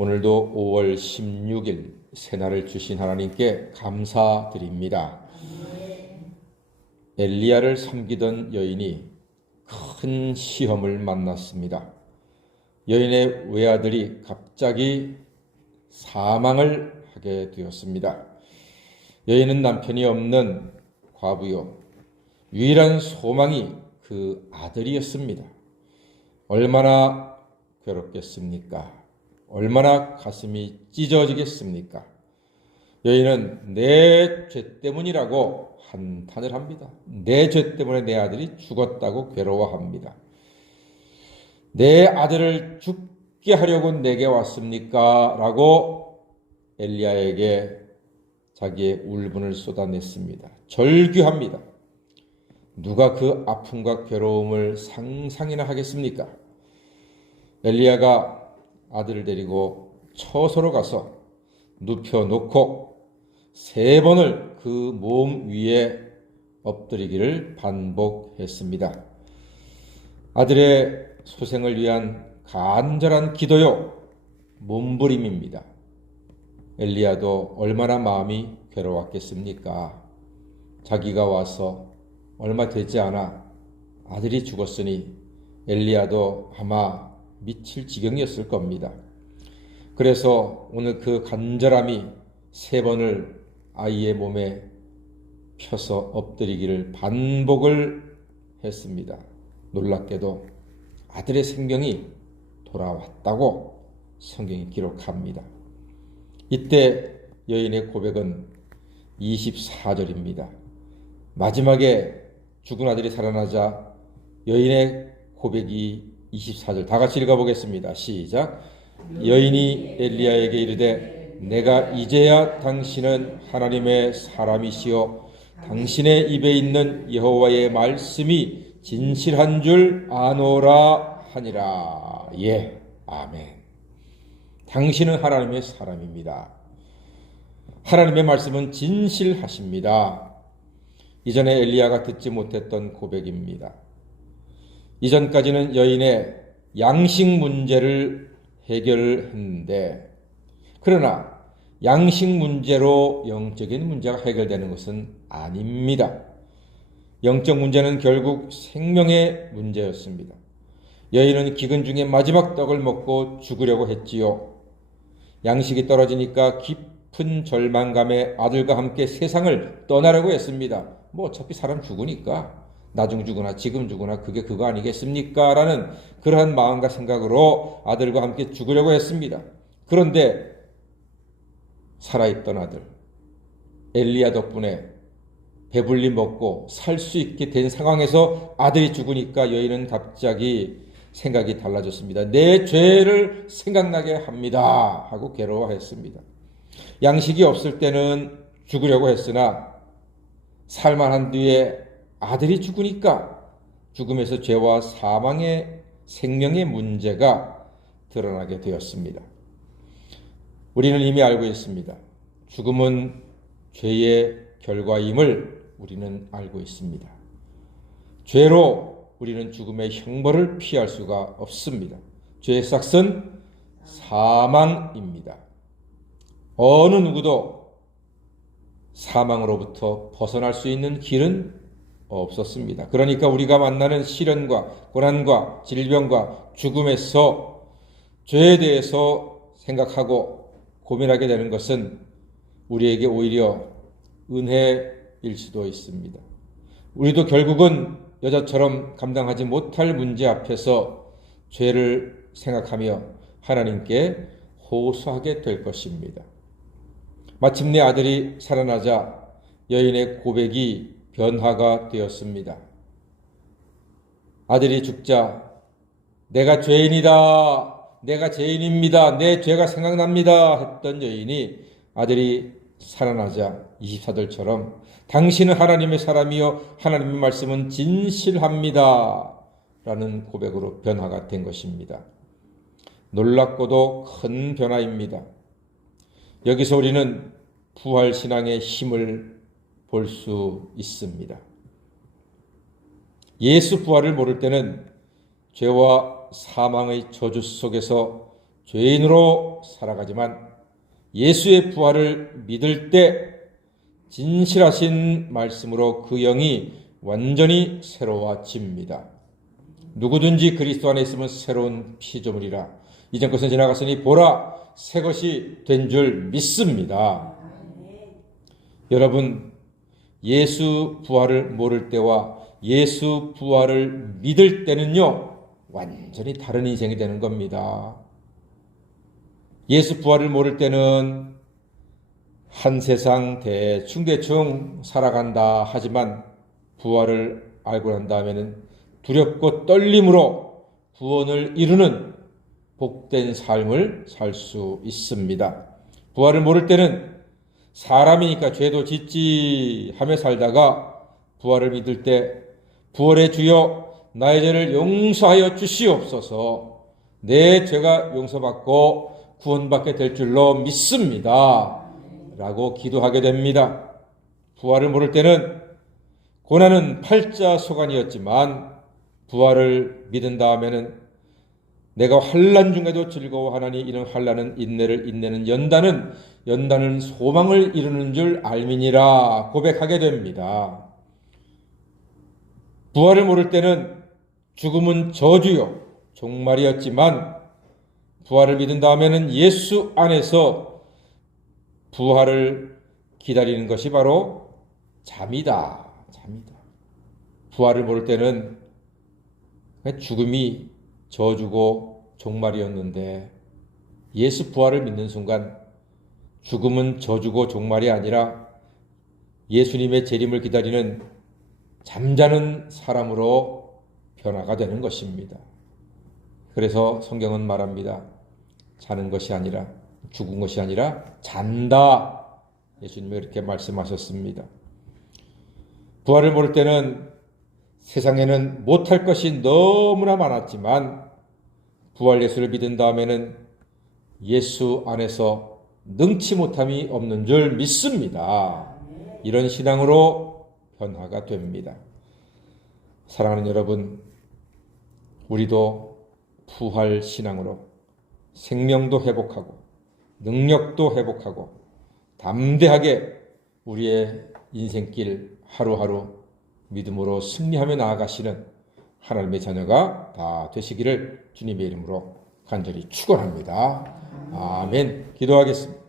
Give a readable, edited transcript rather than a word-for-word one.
오늘도 5월 16일 새날을 주신 하나님께 감사드립니다. 엘리야를 섬기던 여인이 큰 시험을 만났습니다. 여인의 외아들이 갑자기 사망을 하게 되었습니다. 여인은 남편이 없는 과부요. 유일한 소망이 그 아들이었습니다. 얼마나 괴롭겠습니까? 얼마나 가슴이 찢어지겠습니까? 여인은 내 죄 때문이라고 한탄을 합니다. 내 죄 때문에 내 아들이 죽었다고 괴로워합니다. 내 아들을 죽게 하려고 내게 왔습니까? 라고 엘리야에게 자기의 울분을 쏟아냈습니다. 절규합니다. 누가 그 아픔과 괴로움을 상상이나 하겠습니까? 엘리야가 아들을 데리고 처소로 가서 눕혀놓고 3번을 그 몸 위에 엎드리기를 반복했습니다. 아들의 소생을 위한 간절한 기도요, 몸부림입니다. 엘리야도 얼마나 마음이 괴로웠겠습니까? 자기가 와서 얼마 되지 않아 아들이 죽었으니 엘리야도 아마 미칠 지경이었을 겁니다. 그래서 오늘 그 간절함이 3번을 아이의 몸에 펴서 엎드리기를 반복을 했습니다. 놀랍게도 아들의 생명이 돌아왔다고 성경이 기록합니다. 이때 여인의 고백은 24절입니다. 마지막에 죽은 아들이 살아나자 여인의 고백이 24절 다 같이 읽어보겠습니다. 시작. 여인이 엘리야에게 이르되 내가 이제야 당신은 하나님의 사람이시요 당신의 입에 있는 여호와의 말씀이 진실한 줄 아노라 하니라. 예, 아멘. 당신은 하나님의 사람입니다. 하나님의 말씀은 진실하십니다. 이전에 엘리야가 듣지 못했던 고백입니다. 이전까지는 여인의 양식 문제를 해결했는데, 그러나 양식 문제로 영적인 문제가 해결되는 것은 아닙니다. 영적 문제는 결국 생명의 문제였습니다. 여인은 기근 중에 마지막 떡을 먹고 죽으려고 했지요. 양식이 떨어지니까 깊은 절망감에 아들과 함께 세상을 떠나려고 했습니다. 어차피 사람 죽으니까 나중 죽으나 지금 죽으나 그게 그거 아니겠습니까? 라는 그러한 마음과 생각으로 아들과 함께 죽으려고 했습니다. 그런데 살아있던 아들 엘리야 덕분에 배불리 먹고 살 수 있게 된 상황에서 아들이 죽으니까 여인은 갑자기 생각이 달라졌습니다. 내 죄를 생각나게 합니다 하고 괴로워했습니다. 양식이 없을 때는 죽으려고 했으나 살만한 뒤에 아들이 죽으니까 죽음에서 죄와 사망의 생명의 문제가 드러나게 되었습니다. 우리는 이미 알고 있습니다. 죽음은 죄의 결과임을 우리는 알고 있습니다. 죄로 우리는 죽음의 형벌을 피할 수가 없습니다. 죄의 삭은 사망입니다. 어느 누구도 사망으로부터 벗어날 수 있는 길은 없었습니다. 그러니까 우리가 만나는 시련과 고난과 질병과 죽음에서 죄에 대해서 생각하고 고민하게 되는 것은 우리에게 오히려 은혜일 수도 있습니다. 우리도 결국은 여자처럼 감당하지 못할 문제 앞에서 죄를 생각하며 하나님께 호소하게 될 것입니다. 마침내 아들이 살아나자 여인의 고백이 변화가 되었습니다. 아들이 죽자 내가 죄인이다, 내가 죄인입니다, 내 죄가 생각납니다 했던 여인이 아들이 살아나자 24절처럼 당신은 하나님의 사람이요 하나님의 말씀은 진실합니다 라는 고백으로 변화가 된 것입니다. 놀랍고도 큰 변화입니다. 여기서 우리는 부활신앙의 힘을 볼 수 있습니다. 예수 부활을 모를 때는 죄와 사망의 저주 속에서 죄인으로 살아가지만 예수의 부활을 믿을 때 진실하신 말씀으로 그 영이 완전히 새로워집니다. 누구든지 그리스도 안에 있으면 새로운 피조물이라. 이전 것은 지나갔으니 보라 새 것이 된 줄 믿습니다. 여러분, 예수 부활을 모를 때와 예수 부활을 믿을 때는요, 완전히 다른 인생이 되는 겁니다. 예수 부활을 모를 때는 한 세상 대충 살아간다 하지만 부활을 알고 난 다음에는 두렵고 떨림으로 구원을 이루는 복된 삶을 살 수 있습니다. 부활을 모를 때는 사람이니까 죄도 짓지 하며 살다가 부활을 믿을 때 부활의 주여 나의 죄를 용서하여 주시옵소서. 내 죄가 용서받고 구원받게 될 줄로 믿습니다. 라고 기도하게 됩니다. 부활을 모를 때는 고난은 팔자소간이었지만 부활을 믿은 다음에는 내가 환난 중에도 즐거워하나니 이런 환난은 인내를, 인내는 연단은, 연단은 소망을 이루는 줄 알미니라 고백하게 됩니다. 부활을 모를 때는 죽음은 저주요 종말이었지만 부활을 믿은 다음에는 예수 안에서 부활을 기다리는 것이 바로 잠이다. 부활을 모를 때는 죽음이 저주고 종말이었는데 예수 부활을 믿는 순간 죽음은 저주고 종말이 아니라 예수님의 재림을 기다리는 잠자는 사람으로 변화가 되는 것입니다. 그래서 성경은 말합니다. 자는 것이 아니라, 죽은 것이 아니라 잔다. 예수님이 그렇게 말씀하셨습니다. 부활을 모를 때는 세상에는 못할 것이 너무나 많았지만 부활 예수를 믿은 다음에는 예수 안에서 능치 못함이 없는 줄 믿습니다. 이런 신앙으로 변화가 됩니다. 사랑하는 여러분, 우리도 부활 신앙으로 생명도 회복하고 능력도 회복하고 담대하게 우리의 인생길 하루하루 믿음으로 승리하며 나아가시는 하나님의 자녀가 다 되시기를 주님의 이름으로 간절히 축원합니다. 아멘. 기도하겠습니다.